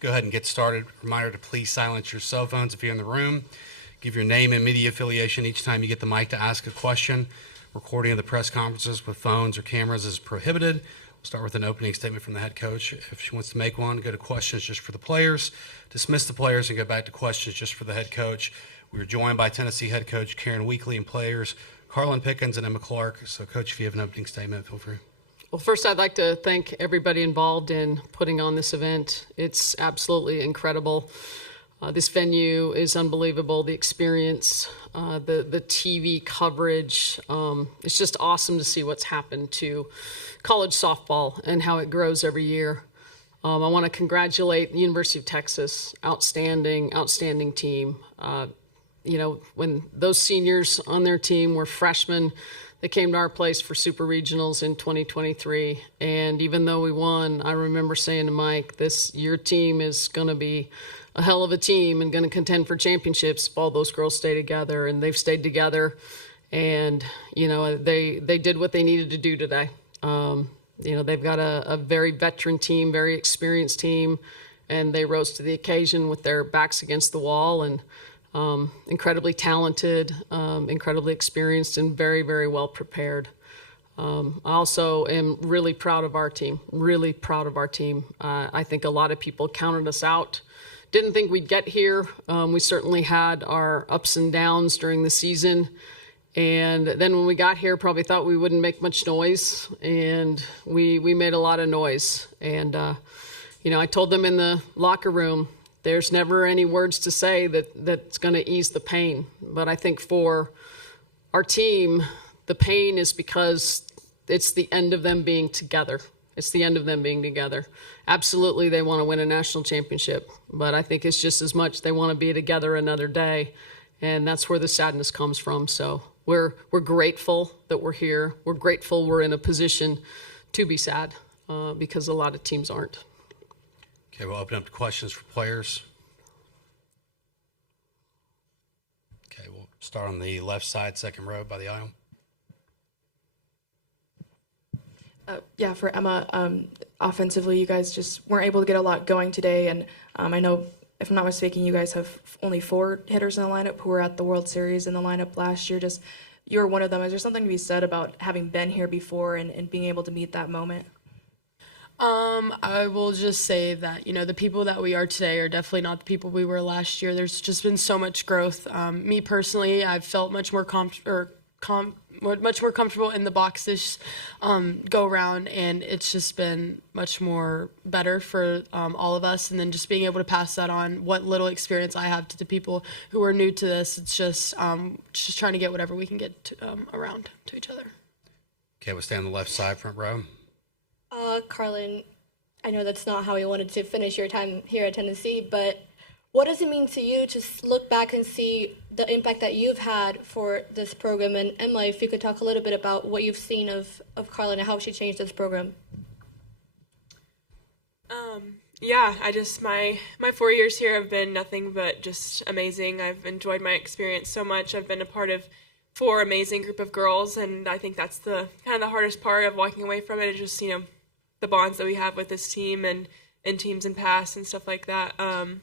Go ahead and get started. Reminder to please silence your cell phones if you're in the room. Give your name and media affiliation each time you get the mic to ask a question. Recording of the press conferences with phones or cameras is prohibited. We'll start with an opening statement from the head coach. If she wants to make one, go to questions just for the players. Dismiss the players and go back to questions just for the head coach. We were joined by Tennessee head coach Karen Weekly and players Carlin Pickens and Emma Clark. So, Coach, if you have an opening statement, feel free. Well, first, I'd like to thank everybody involved in putting on this event. It's absolutely incredible. This venue is unbelievable. The experience, the TV coverage, it's just awesome to see what's happened to college softball and how it grows every year. I want to congratulate the University of Texas. Outstanding team. When those seniors on their team were freshmen, they came to our place for Super Regionals in 2023. And even though we won, I remember saying to Mike, your team is going to be a hell of a team and going to contend for championships if all those girls stay together. And they've stayed together. And, they did what they needed to do today. They've got a very veteran team, very experienced team. And they rose to the occasion with their backs against the wall and incredibly talented, incredibly experienced, and very, very well prepared. I also am really proud of our team, I think a lot of people counted us out. Didn't think we'd get here. We certainly had our ups and downs during the season. And then when we got here, probably thought we wouldn't make much noise. And we made a lot of noise. And, I told them in the locker room, there's never any words to say that's going to ease the pain. But I think for our team, the pain is because it's the end of them being together. Absolutely, they want to win a national championship. But I think it's just as much they want to be together another day. And that's where the sadness comes from. So we're grateful that we're here. We're grateful we're in a position to be sad because a lot of teams aren't. Okay, we'll open up to questions for players. Okay, we'll start on the left side, second row by the aisle. For Emma, offensively, you guys just weren't able to get a lot going today. And I know, if I'm not mistaken, you guys have only 4 hitters in the lineup who were at the World Series in the lineup last year. Just, you're one of them. Is there something to be said about having been here before and being able to meet that moment? I will just say that, the people that we are today are definitely not the people we were last year. There's just been so much growth. Me personally, I've felt much more much more comfortable in the box this go around, and it's just been much more better for all of us. And then just being able to pass that on, what little experience I have, to the people who are new to this. It's just trying to get whatever we can get around to each other. Okay, we'll stay on the left side, front row. Carlin, I know that's not how you wanted to finish your time here at Tennessee, but what does it mean to you to look back and see the impact that you've had for this program? And Emma, if you could talk a little bit about what you've seen of Carlin and how she changed this program. My 4 years here have been nothing but just amazing. I've enjoyed my experience so much. I've been a part of 4 amazing group of girls, and I think that's the kind of the hardest part of walking away from it, is just, the bonds that we have with this team and teams in past and stuff like that. I'm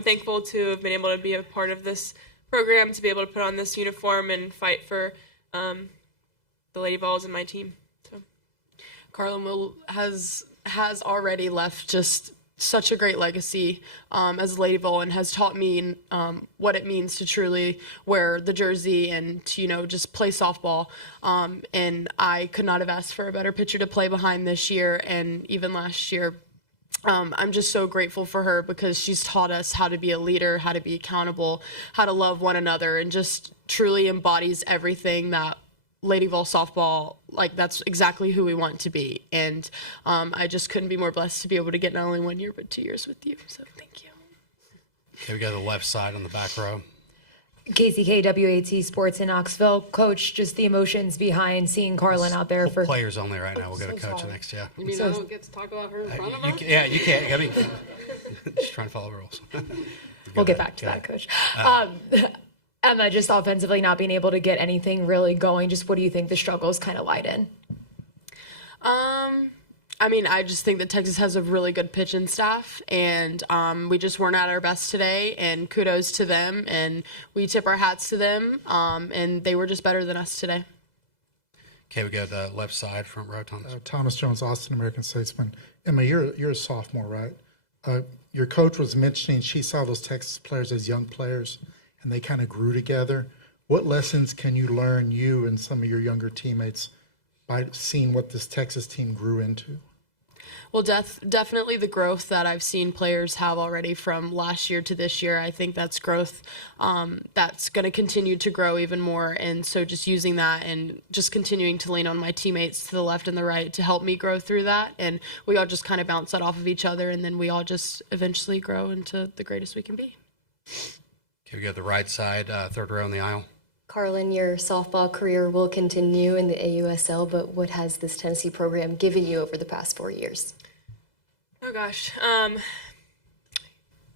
thankful to have been able to be a part of this program, to be able to put on this uniform and fight for the Lady Vols and my team. So, Carlin has already left just such a great legacy as a Lady Vol, and has taught me what it means to truly wear the jersey and to, just play softball. And I could not have asked for a better pitcher to play behind this year and even last year. I'm just so grateful for her, because she's taught us how to be a leader, how to be accountable, how to love one another, and just truly embodies everything that Lady Vol softball, that's exactly who we want to be. And I just couldn't be more blessed to be able to get not only 1 year, but 2 years with you. So thank you. Okay, we got the left side on the back row. KCK WAT Sports in Knoxville. Coach, just the emotions behind seeing Carlin out there for players only right now. We'll go to Coach next. Yeah. You mean I don't get to talk about her in front of her? You can't. I mean, just trying to follow the rules. We'll get back to that, Coach. Emma, just offensively not being able to get anything really going. Just what do you think the struggles kind of lied in? I mean, I just think that Texas has a really good pitching staff, and we just weren't at our best today, and kudos to them, and we tip our hats to them, and they were just better than us today. Okay, we go to the left side, front row, Thomas. Thomas Jones, Austin American Statesman. Emma, you're a sophomore, right? Your coach was mentioning she saw those Texas players as young players, and they kind of grew together. What lessons can you learn, you and some of your younger teammates, by seeing what this Texas team grew into? Well, definitely the growth that I've seen players have already from last year to this year. I think that's growth that's going to continue to grow even more. And so just using that and just continuing to lean on my teammates to the left and the right to help me grow through that. And we all just kind of bounce that off of each other. And then we all just eventually grow into the greatest we can be. Okay, we go to the right side, third row in the aisle. Carlin, your softball career will continue in the AUSL, but what has this Tennessee program given you over the past 4 years? Oh gosh,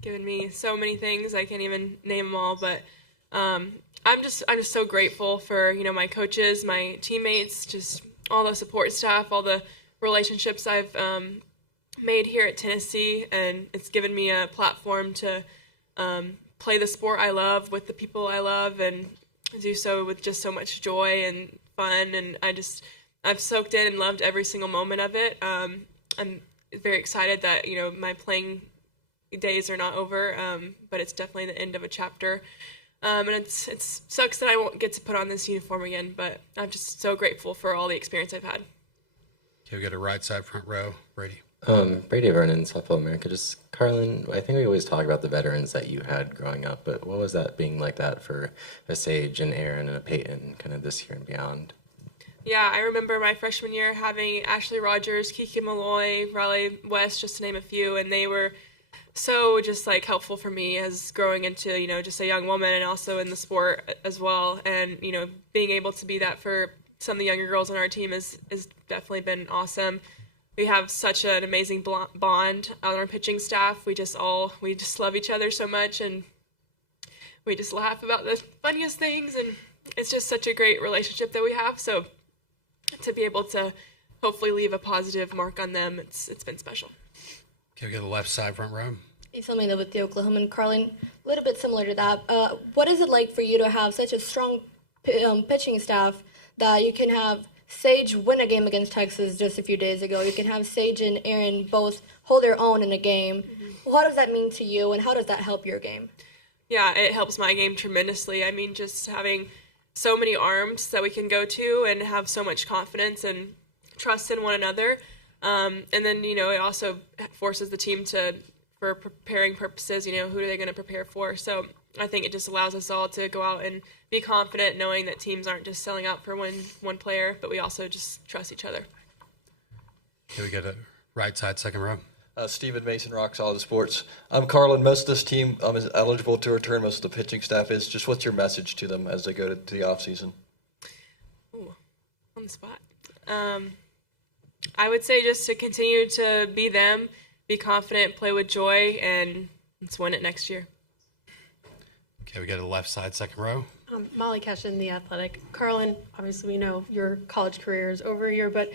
given me so many things. I can't even name them all, but I'm just so grateful for my coaches, my teammates, just all the support staff, all the relationships I've made here at Tennessee, and it's given me a platform to play the sport I love with the people I love, and do so with just so much joy and fun. And I've soaked in and loved every single moment of it. I'm very excited that my playing days are not over, but it's definitely the end of a chapter. And it sucks that I won't get to put on this uniform again, but I'm just so grateful for all the experience I've had. Okay, we go to right side, front row, Brady. Brady Vernon, Softball America. Just Carlin, I think we always talk about the veterans that you had growing up, but what was that being like that for a Sage and Aaron and a Peyton kind of this year and beyond? Yeah, I remember my freshman year having Ashley Rogers, Kiki Malloy, Riley West, just to name a few, and they were so just helpful for me as growing into, just a young woman and also in the sport as well. And, being able to be that for some of the younger girls on our team has definitely been awesome. We have such an amazing bond on our pitching staff. We just love each other so much, and we just laugh about the funniest things, and it's just such a great relationship that we have. So to be able to hopefully leave a positive mark on them, it's been special. Okay, we go to the left side, front row. Tell me that with the Oklahoman, Carlin, a little bit similar to that. What is it like for you to have such a strong pitching staff that you can have Sage win a game against Texas just a few days ago? You can have Sage and Aaron both hold their own in a game. Mm-hmm. What does that mean to you, and how does that help your game? Yeah, it helps my game tremendously. I mean, just having so many arms that we can go to and have so much confidence and trust in one another. And then, it also forces the team for preparing purposes, who are they going to prepare for? So I think it just allows us all to go out and be confident, knowing that teams aren't just selling out for one player, but we also just trust each other. Here we go to right side, second row. Stephen Mason, Rock Solid Sports. Carlin, most of this team is eligible to return. Most of the pitching staff is. Just what's your message to them as they go to the off season? Ooh, on the spot. I would say just to continue to be them, be confident, play with joy, and let's win it next year. Okay, we go to the left side, second row. Molly Cashin, The Athletic. Carlin, obviously we know your college career is over here, but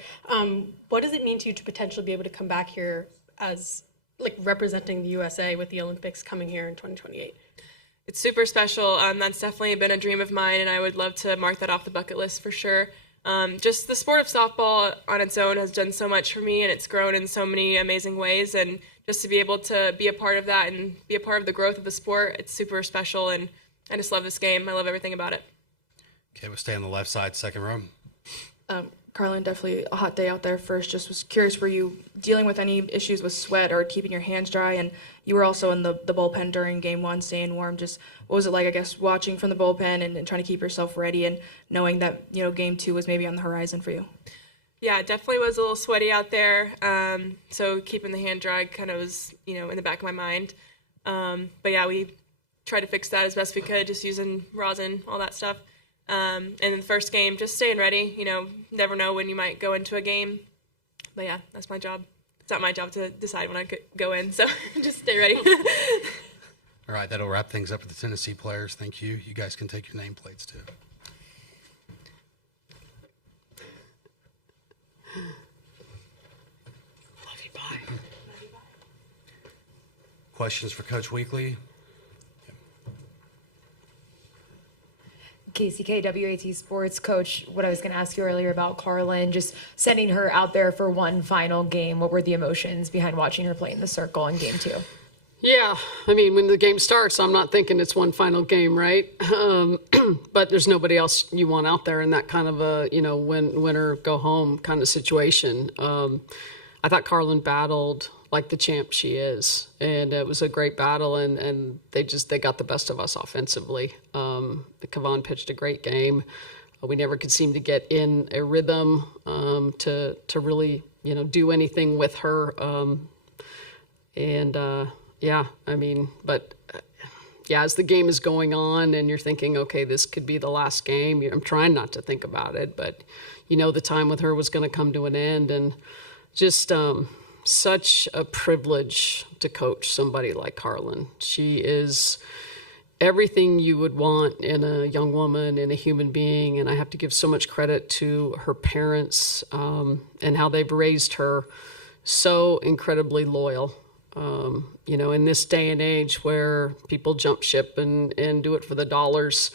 what does it mean to you to potentially be able to come back here as representing the USA with the Olympics coming here in 2028? It's super special. That's definitely been a dream of mine, and I would love to mark that off the bucket list for sure. Just the sport of softball on its own has done so much for me, and it's grown in so many amazing ways, and just to be able to be a part of that and be a part of the growth of the sport, it's super special, and I just love this game. I love everything about it. Okay, we'll stay on the left side, second row. Carlin, definitely a hot day out there first. Just was curious, were you dealing with any issues with sweat or keeping your hands dry? And you were also in the bullpen during game one, staying warm. Just what was it like, I guess, watching from the bullpen and trying to keep yourself ready and knowing that, game two was maybe on the horizon for you? Yeah, it definitely was a little sweaty out there. So keeping the hand dry kind of was, in the back of my mind. But yeah, we tried to fix that as best we could, just using rosin, all that stuff. And in the first game, just staying ready. Never know when you might go into a game. But yeah, that's my job. It's not my job to decide when I could go in, so just stay ready. All right, that'll wrap things up with the Tennessee players. Thank you. You guys can take your nameplates too. questions for Coach Weekly? KCK WAT Sports Coach, what I was going to ask you earlier about Carlin, just sending her out there for one final game. What were the emotions behind watching her play in the circle in game 2? Yeah, I mean, when the game starts, I'm not thinking it's one final game, right? But there's nobody else you want out there in that kind of a, win or go home kind of situation. I thought Carlin battled like the champ she is, and it was a great battle, and they got the best of us offensively. Kavon pitched a great game. We never could seem to get in a rhythm to really, do anything with her. As the game is going on and you're thinking, okay, this could be the last game, I'm trying not to think about it, but the time with her was going to come to an end, and just such a privilege to coach somebody like Carlin. She is everything you would want in a young woman, in a human being, and I have to give so much credit to her parents and how they've raised her so incredibly loyal. In this day and age where people jump ship and do it for the dollars,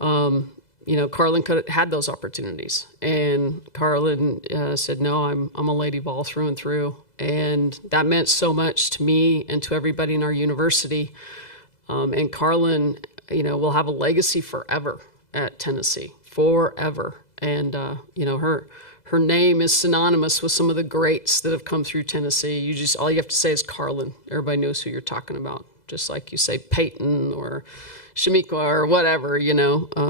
Carlin could have had those opportunities. And Carlin said, no, I'm a lady ball through and through. And that meant so much to me and to everybody in our university. And Carlin, will have a legacy forever at Tennessee, forever. And, her name is synonymous with some of the greats that have come through Tennessee. All you have to say is Carlin. Everybody knows who you're talking about. Just like you say Peyton or Shamika or whatever,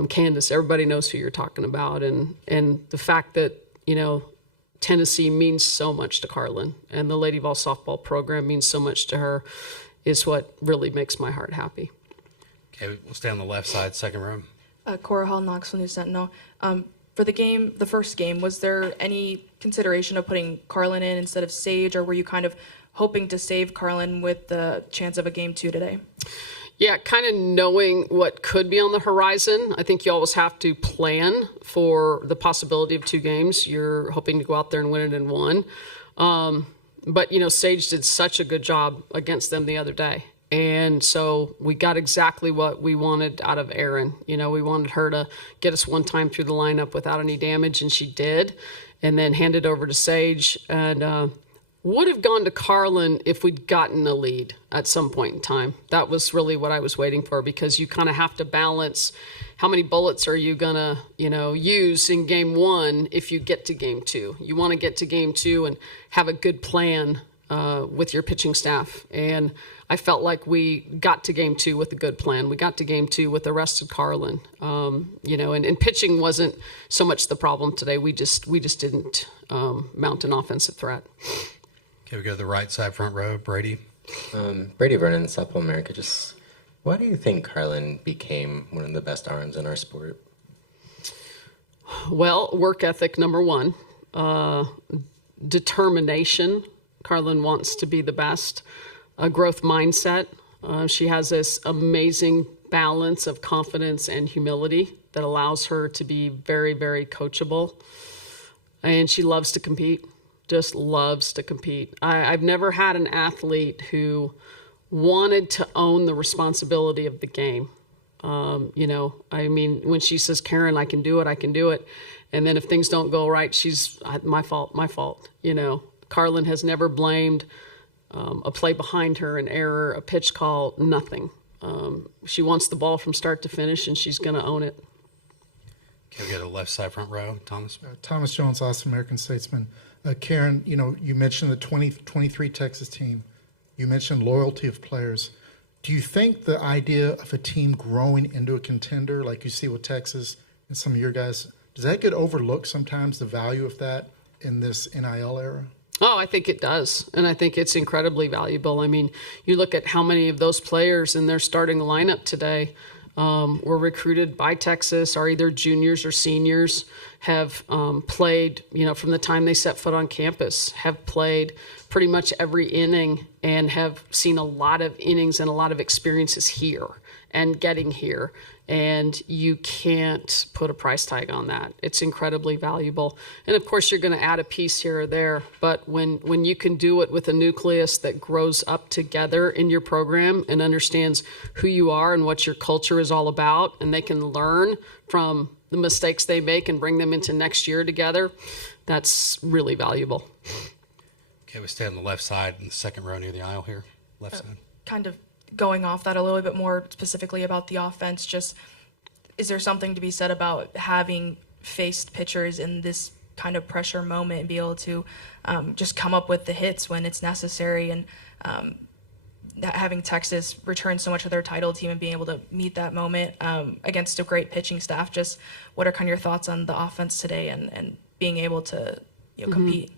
Candace, everybody knows who you're talking about. And the fact that, Tennessee means so much to Carlin, and the Lady Vol softball program means so much to her, is what really makes my heart happy. Okay, we'll stay on the left side, second row. Cora Hall, Knoxville News Sentinel. For the first game, was there any consideration of putting Carlin in instead of Sage, or were you kind of hoping to save Carlin with the chance of a game 2 today? Yeah, kind of knowing what could be on the horizon. I think you always have to plan for the possibility of 2 games. You're hoping to go out there and win it in 1. But, Sage did such a good job against them the other day. And so we got exactly what we wanted out of Erin. We wanted her to get us one time through the lineup without any damage, and she did. And then hand it over to Sage. And would have gone to Carlin if we'd gotten a lead at some point in time. That was really what I was waiting for, because you kind of have to balance how many bullets are you going to, use in game 1 if you get to game 2. You want to get to game 2 and have a good plan with your pitching staff. And I felt like we got to game 2 with a good plan. We got to game 2 with arrested Carlin. And pitching wasn't so much the problem today. We just didn't mount an offensive threat. Okay, we go to the right side, front row. Brady. Brady Vernon, Southpaw America. Just why do you think Carlin became one of the best arms in our sport? Well, work ethic, number 1. Determination. Carlin wants to be the best. A growth mindset. She has this amazing balance of confidence and humility that allows her to be very, very coachable. And she loves to compete, just loves to compete. I've never had an athlete who wanted to own the responsibility of the game. When she says, Karen, I can do it. And then if things don't go right, she's my fault. Carlin has never blamed a play behind her, an error, a pitch call, nothing. She wants the ball from start to finish, and she's going to own it. Okay, we go to the left side, front row. Thomas. Thomas Jones, Austin American Statesman. Karen, you mentioned the 23 Texas team. You mentioned loyalty of players. Do you think the idea of a team growing into a contender, like you see with Texas and some of your guys, does that get overlooked sometimes, the value of that in this NIL era? Oh, I think it does. And I think it's incredibly valuable. I mean, you look at how many of those players in their starting lineup today were recruited by Texas, are either juniors or seniors, have played, from the time they set foot on campus, have played pretty much every inning and have seen a lot of innings and a lot of experiences here and getting here. and you can't put a price tag on that. It's incredibly valuable. And of course, you're going to add a piece here or there, but when you can do it with a nucleus that grows up together in your program and understands who you are and what your culture is all about, and they can learn from the mistakes they make and bring them into next year together, that's really valuable. Okay, we stay on the left side in the second row near the aisle here. Left side. Kind of going off that a little bit more specifically about the offense, just is there something to be said about having faced pitchers in this kind of pressure moment and be able to just come up with the hits when it's necessary, and having Texas return so much of their title team and being able to meet that moment against a great pitching staff? Just what are kind of your thoughts on the offense today and being able to compete?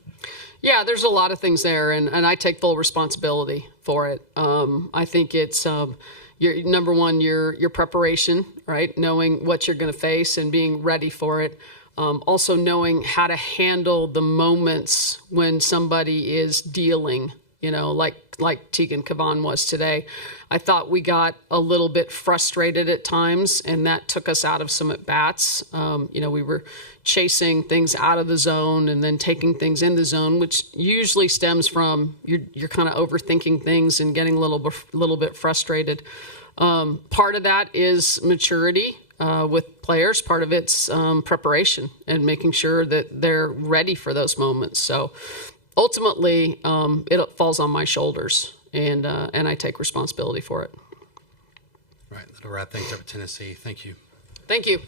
Yeah, there's a lot of things there, and I take full responsibility for it. I think it's your number one, your preparation, right? Knowing what you're going to face and being ready for it. Also knowing how to handle the moments when somebody is dealing, like Tegan Cavan was today. I thought we got a little bit frustrated at times, and that took us out of some at-bats. We were chasing things out of the zone and then taking things in the zone, which usually stems from you're kind of overthinking things and getting a little bit frustrated. Part of that is maturity with players. Part of it's preparation and making sure that they're ready for those moments. So ultimately, it falls on my shoulders, and I take responsibility for it. Right, that'll wrap things up at Tennessee. Thank you. Thank you.